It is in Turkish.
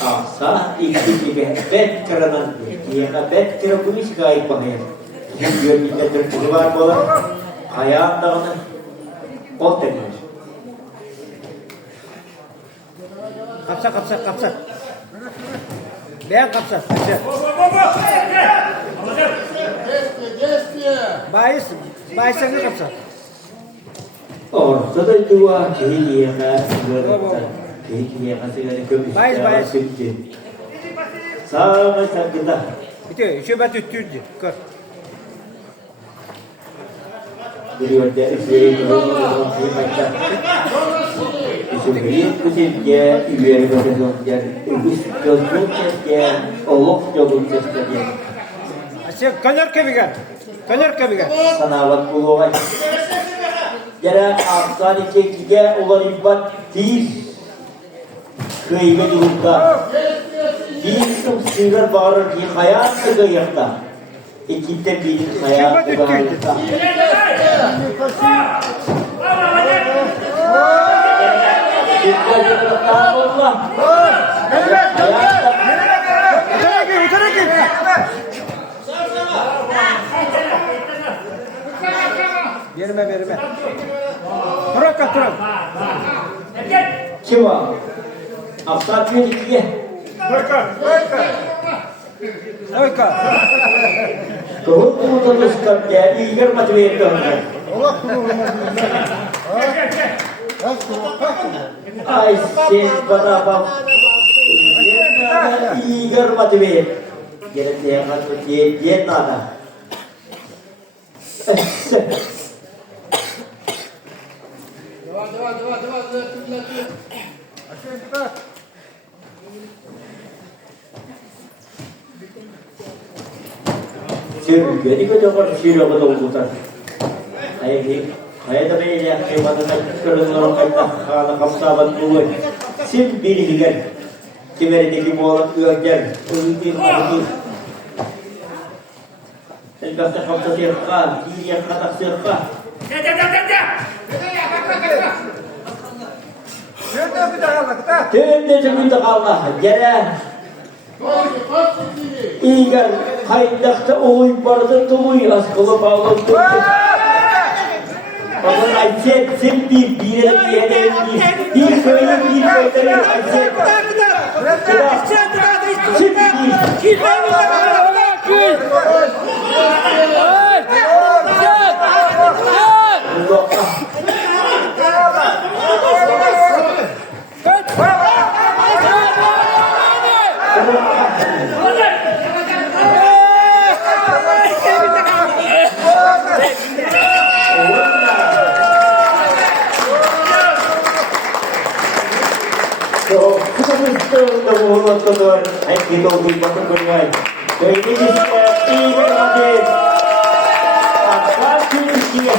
Asa iktiga bet karanan dia bet kira kumis kai pahen. Dia kita terkeluar bola hayat dağına konten. Kapsa. Beyan kapsa. Bayis ne kapsa? Ortada dua kehiyana segala kehiyana segala kemis. Bayis. Sama kita. Itu, şu ben tüttürdü. Kır. Beliau dari sini kalau kita disebut kucingnya ibu yang dan ibu kerjanya Allah jauh kerjanya. Asyik kanar kebigan. Sanawat puluhan. Jadi asal çekiye olan ibat değil. Kıymet durumda. Değil sığır bağırır ki hayat gayakta. İkide bir hayat gayakta. Dikkat etmekten olma. Utara git. Verme. Turak. Kim o? Aksat bir ikiye. Oyka. Kau terus kerja, igar mati itu. Ay sen berapa? Igar mati itu. Jadi dia kan dia nada. Jadi kita dapat sihir apa tu bukan? Ayah tapi ini yang mana nak kerana kita kalau kamu sahabat dulu, sim bini dengan kita ini bola kerja, untuk apa? Dan kita kamu sirka, dia kata sirka. Tende cemita kallah, jadi. Igar kaydakta oy barda tumuy askılı bağlı Bakın ayset sen bir yere bir köyle bir köyle ayset Kita untuk masuk bermain. Jadi ini seperti bermain. Apa sih dia?